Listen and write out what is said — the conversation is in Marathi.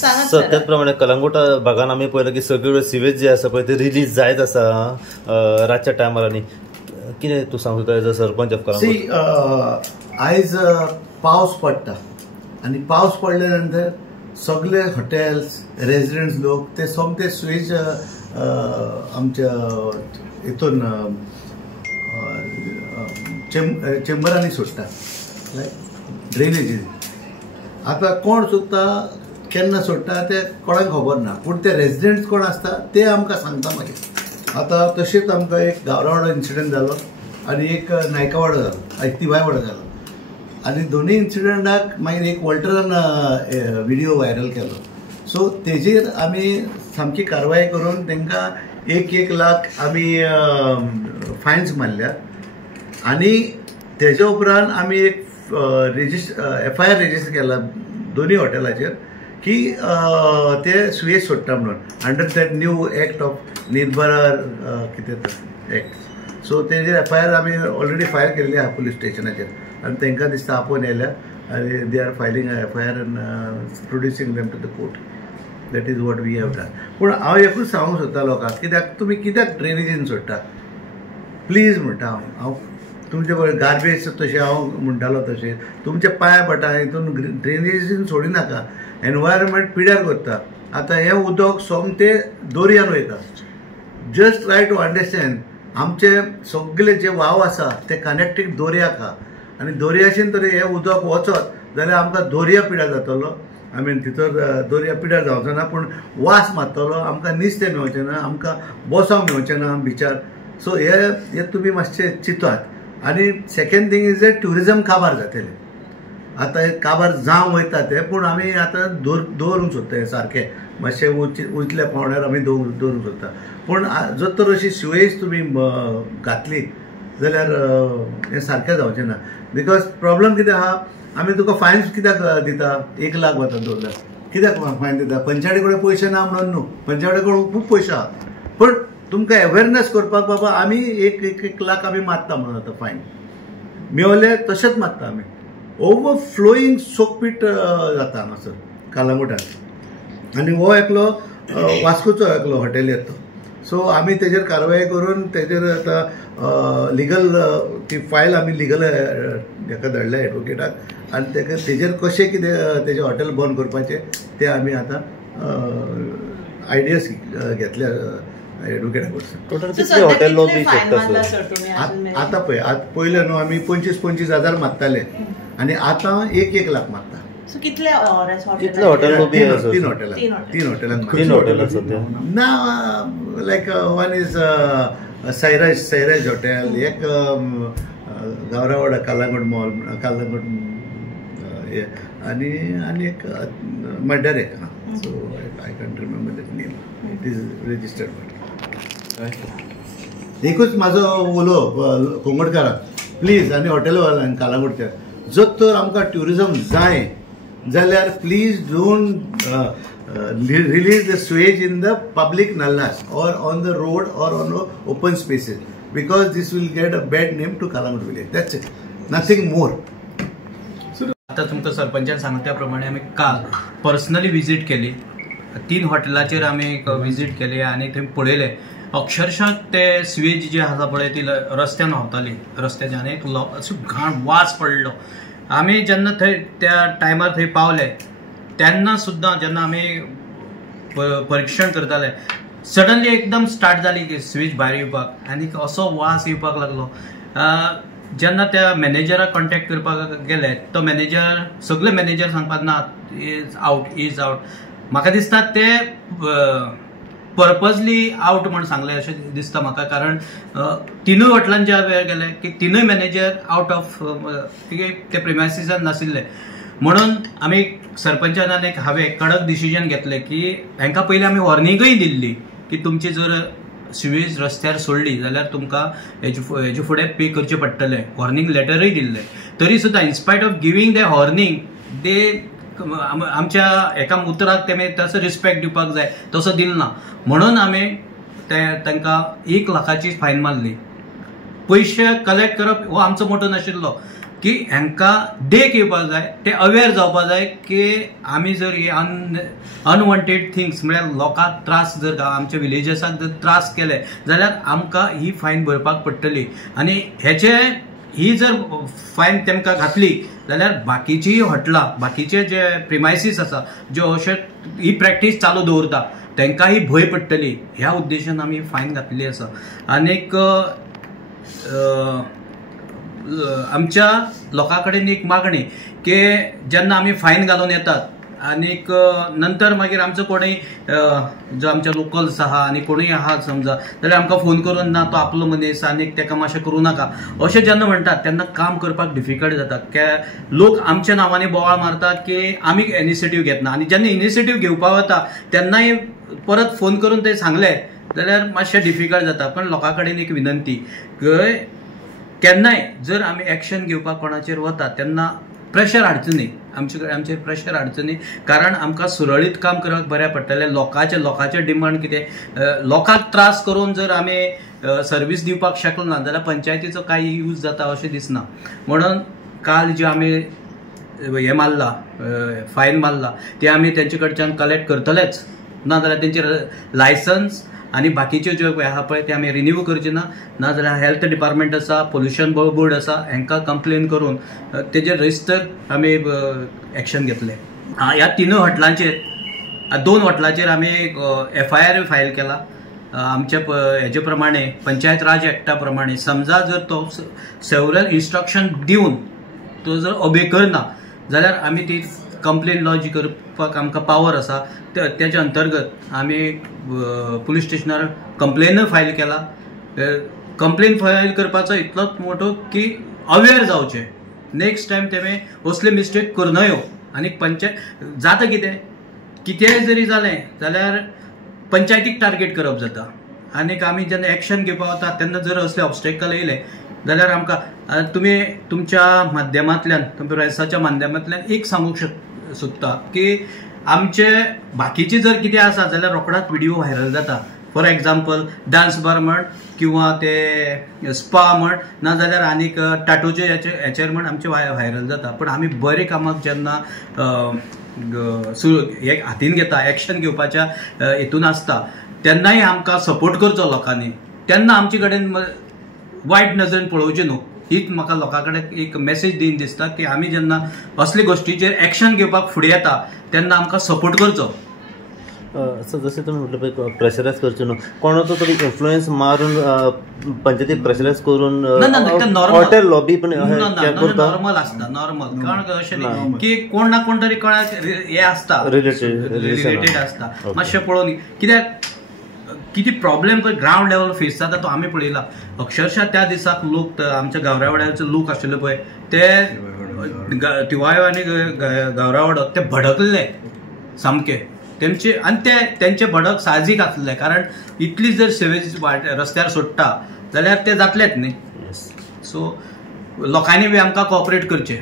त्याच प्रमाणे कलंगूट भागात आम्ही पळयलें की सगळे सिवेज जे आसा पळय ते रिलीज जायत आसा रातच्या टायमार. आनी कितें तूं सांगू as a sarpanch of Calangute? आयज पावस पडटा आनी पावस पडले नंतर सगळे हॉटेल्स रेजिडेंट्स लोक ते सोमते स्वेज आमच्या हितून चेंबरांनी सोडटा लायक ड्रेनेजीस. आता कोण सोदता केन्ना सोडटा ते कोणाक खबर ना, पूण ते रेजिडेंट्स कोण आसता ते आमकां सांगता मागीर. आता तशेंच आमकां एक गावरावाडा इन्सिडंट जालो आनी एक नायकावाडा जालो, तिवाय वाडा जालो. आनी दोनूय इन्सिडंटाक मागीर एक वॉल्टरान व्हिडिओ व्हायरल केलो. सो तेजेर आमी सामकी कारवाय करून तांकां 1 लाख आमी फायन्स मारल्या. आनी तेज्या उपरांत आमी एक FIR रेजिस्टर केला दोनूय हॉटेलाचेर की ते सुयेज सोडटा म्हणून under that new act of निर्भर कितें एक्ट. सो तेजेर FIR आमी ऑलरेडी फायल केल्ली आहा पुलीस स्टेशनाचेर आनी तांकां दिसता आपोवन येयल्या आनी they are filing FIR and producing them to the court. That is what we have done. पूण हांव एकूच सांगूंक सोदता लोकांक, कित्याक तुमी कित्याक ड्रेनेजीन सोडटा? प्लीज म्हणटा हांव तुमचे गार्बेज तशें हांव म्हणटालो तशें तुमचे पांय पडटा हितून ड्रेनेजीन सोडी नाका. एनवायरमेंट पिड्यार करता. आतां हें उदक सोमतें दर्यान वयता. जस्ट ट्राय टू अंडरस्टँड आमचे सगळे जे वाव आसा ते कनेक्टेड दर्याक आहा आनी दर्याचेर तरी हें उदक वचत जाल्यार आमकां दर्या पिड्यार जातलो. आय मीन भितर दर्या पिड्यार जावचो ना, पूण वास मारतलो, आमकां नुस्तें मेळचें ना, आमकां बसोंक मेळचें ना बिचार. सो हे तुमी मातशें चिंतात. आनी सेकेंड थिंग इज ट्युरिजम काबार जातलें. आतां काबार जावं वयता ते, पूण आमी आतां दवरूंक सोदता हें सारकें मातशें उंचल्या पावंड्यार आमी दवरूंक सोदता. पूण जर तर अशी सुयेज तुमी घातली जाल्यार हें सारकें जावचें ना. बिकॉज प्रॉब्लम कितें आहा, आमी तुका फायन्स कित्याक दिता? 1 लाख वता 2 लाख कित्याक फायन दिता? पंचायती कडेन पयशे ना म्हणून न्हू, पंचायती कडेन खूब पयशे आहा. पूण तुमकां अवेरनेस करपाक बाबा आमी 1 लाख आमी मारता म्हणून आतां फायन मेवले तशेंच मारता आमी. ओवरफ्लोईंग सोकपीट जाता हांगासर कलंगूटान. आनी हो एकलो वास्कोचो एकलो हॉटेल येता. सो आमी तेजेर कारवाय करून तेजेर आतां लिगल ती फायल आमी लिगल हेका धाडल्या एडवोकेटाक आनी तेजेर कशें कितें तेजें हॉटेल बंद करपाचें तें आमी आतां आयडियाज घेतल्या एडवोकेटा कडसून. आतां पळय पयले न्हू आमी 25-25 हजार मारताले आनी आतां 1 लाख मारता. कितले हॉटेल? 3 हॉटेलां ना. लायक वन इज सैराज हॉटेल, एक गावरावाडा कलंगूट मॉल कलंगूट आनी एक मड्ड्यार एक आहा. So I can't remember that name. It is registered. एकूच म्हाजो उलो कोंगडकाराक प्लीज आनी हॉटेलवाल्यांक कलंगूटच्या, जर तर आमकां ट्युरिजम जाय जाल्यार please don't release the sewage in the public nallas or on the road or on open spaces, because this will get a bad name to Kalagut village. That's it, nothing more. आता तुमकां सरपंचान सांगल्या त्या प्रमाणे आमी काल पर्सनली विजीट केली. 3 हॉटेलाचेर आमी विजीट केली आनी थंय पळयलें अक्षरशः ते स्वेज जे आसा पळय ती रस्त्यान व्हांवताली. रस्त्याच्या आनी एक अशें घाण वास पडलो. आमी जेन्ना थंय त्या टायमार थंय पावले तेन्ना सुद्दां जेन्ना आमी परीक्षण करताले सडनली एकदम स्टार्ट जाली की स्विच भायर येवपाक आनी असो वास येवपाक लागलो. जेन्ना त्या मॅनेजराक कॉन्टॅक्ट करपाक गेले तो मॅनेजर सगळे मॅनेजर सांगपाक ना इज आउट. म्हाका दिसता ते पर्पजली आउट म्हणून सांगले अशें दिसता म्हाका. कारण 3 हॉटेलांचे हांवें गेले की 3 मॅनेजर आउट ऑफ ते प्रिमायसिसान नाशिल्ले. म्हणून आमी सरपंचान हांवें कडक डिसिजन घेतलें की हांकां पयलीं आमी वॉर्निंगूय दिल्ली की तुमची जर सिवेज रस्त्यार सोडली जाल्यार तुमकां हेजे फुडें पे करचें पडटलें. वॉर्निंग लेटरूय दिल्लें. तरी सुद्दां इनस्पायट ऑफ गिवींग द वॉर्निंग दे आमच्या एका उतराक तेमी तसो रिस्पेक्ट दिवपाक जाय तसो दिलो ना. म्हणून आमी तांकां 1 लाखाची फायन मारली. पयशे कलेक्ट करप हो आमचो मोटो नाशिल्लो की हांकां देख येवपाक जाय, ते अवेअर जावपाक जाय की आमी जर ही अनवॉन्टेड थिंग्स म्हळ्यार लोकांक त्रास जर आमच्या विलेजसाक जर त्रास केले जाल्यार आमकां ही फायन भरपाक पडटली. आनी ही जर फायन तेमकां घातली जाल्यार बाकीचीं हॉटेलां, बाकीचे जे प्रिमायसीस आसा ज्यो अशे ही प्रॅक्टीस चालू दवरता तांकां ही भंय पडटली, ह्या उद्देशान आमी फायन घातली आसा. आनीक आमच्या लोकां कडेन एक मागणी की जेन्ना आमी फायन घालून येतात आनीक नंतर मागीर आमचो कोणूय जो आमच्या लोकल्स आहा आनी कोणूय आहा समजा जाल्यार आमकां फोन करून ना तो आपलो मनीस आनीक तेका मातशें करूं नाका अशें जेन्ना म्हणटात तेन्ना काम करपाक डिफिकल्ट जाता. लोक आमच्या नांवांनी बोवाळ मारतात की आमी इनिशिएटीव घेतना, आनी जेन्ना इनिशिएटीव घेवपाक वता तेन्नाय परत फोन करून ते सांगले जाल्यार मातशें डिफिकल्ट जाता. पण लोकां कडेन एक विनंती केन्नाय जर आमी एक्शन घेवपाक कोणाचेर वता तेन्ना प्रेशर हाडचो न्ही, आमचेर प्रेशर हाडचो न्ही, कारण आमकां सुरळीत काम करपाक बरें पडटलें. लोकांचे डिमांड कितें, लोकांक त्रास करून जर आमी सर्वीस दिवपाक शकलो ना जाल्यार पंचायतीचो कांय यूज जाता अशें दिसना. म्हणून काल जे आमी हे मारला फायन मारला ते आमी तेंचे कडच्यान कलेक्ट करतलेच, ना जाल्यार तेंचे लायसन्स आनी बाकीच्यो ज्यो आहा पळय ते आमी रिन्यू करचे ना जाल्यार हेल्थ डिपार्टमेंट आसा, पोल्युशन बोर्ड आसा, हांकां कंप्लेन करून तेजेर रजिस्टर आमी एक्शन घेतले. ह्या तिनूय हॉटेलांचेर 2 हॉटेलांचेर आमी FIR फायल केला. आमच्या हेजे प्रमाणे पंचायत राज एक्टा प्रमाणे समजा जर तो सेवरल इन्स्ट्रक्शन दिवन तो जर ओबे करना जाल्यार आमी ती कंप्लेन लॉज करपाक आमकां पावर आसा. तेच्या अंतर्गत आमी पुलीस स्टेशनार कंप्लेन फायल केला. कंप्लेन फायल करपाचो इतलोच मोठो की अवेअर जावचे, नेक्स्ट टायम तेमे असले मिस्टेक करनयो. आनी पंचायत जाता कितेंय जरी जालें जाल्यार पंचायतीक टार्गेट करप जाता. आनीक आमी जेन्ना एक्शन घेवपाक वता तेन्ना जर असले ऑब्स्टेकल येयले जाल्यार आमकां तुमी तुमच्या माध्यमांतल्यान, प्रेसाच्या माध्यमांतल्यान एक सांगूंक सोदता की आमचे बाकीचे जर कितें आसा जाल्यार रोखडाच व्हिडिओ व्हायरल जाता. फॉर एग्जाम्पल डान्स बार म्हण किंवा ते स्पा म्हण ना जाल्यार आनीक टाटूचे हेचेर म्हण आमचे व्हायरल जाता. पण आमी बरे कामाक जेन्ना हातीन घेता, एक्शन घेवपाच्या हेतून आसता तेन्नाय आमकां सपोर्ट करचो लोकांनी. तेन्ना आमचे कडेन वायट नजरेन पळोवचें न्हू, हीच म्हाका लोकां कडेन एक मेसेज दीन दिसता की आमी जेन्ना असले गोश्टीचेर एक्शन घेवपाक फुडें येता तेन्ना आमकां सपोर्ट करचो. जशें तुमी म्हटलें पळय प्रेशरायज करचें न्हू, कोणाचो तरी इन्फ्लुएन्स मारून पंचायतीक प्रेशरायज करून हॉटेल लॉबी पण नॉर्मल आसता, नॉर्मल. कारण अशें न्ही की कोण ना कोण तरी कोणाक हे आसता रिलेटेड आसता. मातशें पळोवन कित्याक किती प्रॉब्लेम पळय ग्रावंड लेवल फेस जाता तो आमी पळयला. अक्षरशः त्या दिसाक लोक आमच्या गावरावाड्याचे लोक आशिल्ले पळय ते तिवायो आनी गावरावाडो ते भडकले सामके तेंचे, आनी तेंचे भडक साहजीक आसलें कारण इतली जर सेवेज रस्त्यार सोडटा जाल्यार ते जातलेच न्ही. सो लोकांनी बी आमकां कॉपरेट करचें.